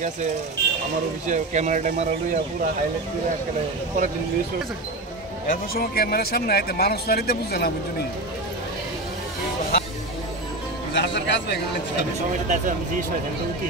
গেছে আমার অফিসে ক্যামেরা ট্যামেরা লইয়া পুরো হাইলাইট করে একেবারে পরের দিন নিউজ করেছে। এত সময় ক্যামেরার সামনে আইতে মানুষ মারিতে বুঝছে না বুঝলি জাহাজের কাজ হয়ে গেলে সময়টা আমি জিজ্ঞেস করেন কি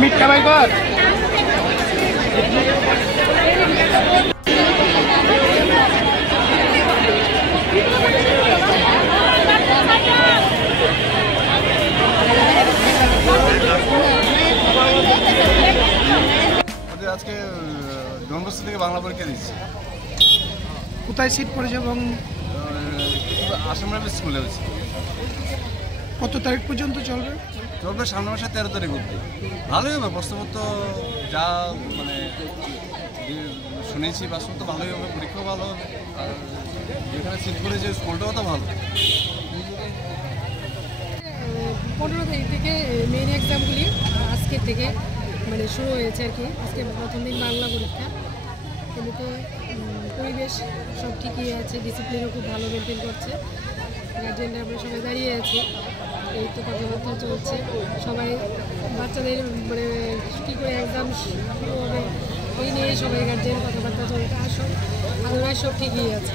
মিট কামাই কর আজকে ডনবস্কো থেকে বাংলা পরীক্ষা দিচ্ছি। কোথায় সিট পড়েছে এবং আসাম রাইফেল স্কুলে হয়েছে। কত তারিখ পর্যন্ত চলবে? চলবে সামনের মাসে 13 তারিখ অবধি। ভালোই হবে, প্রশ্নপত্র যা মানে শুনেছি বাস্তব তো ভালোই হবে, পরীক্ষাও ভালো হবে। আর যেখানে সিট পড়েছে স্কুলটাও তো ভালো। 15 তারিখ থেকে মেইন এক্সামগুলি আজকের থেকে মানে শুরু হয়েছে আর কি। আজকে প্রথম দিন বাংলা পরীক্ষা। এমনিতে পরিবেশ সব ঠিকই আছে, ডিসিপ্লিনও খুব ভালো মেনটেন করছে। গার্জেনরা আমরা সবাই দাঁড়িয়ে আছি, এই তো কথাবার্তা চলছে। সবাই বাচ্চাদের মানে কী করে এক্সাম শুরু হবে এই নিয়ে সবাই গার্জেন কথাবার্তা চলছে। আর সব আদারওয়াইজ সব ঠিকই আছে।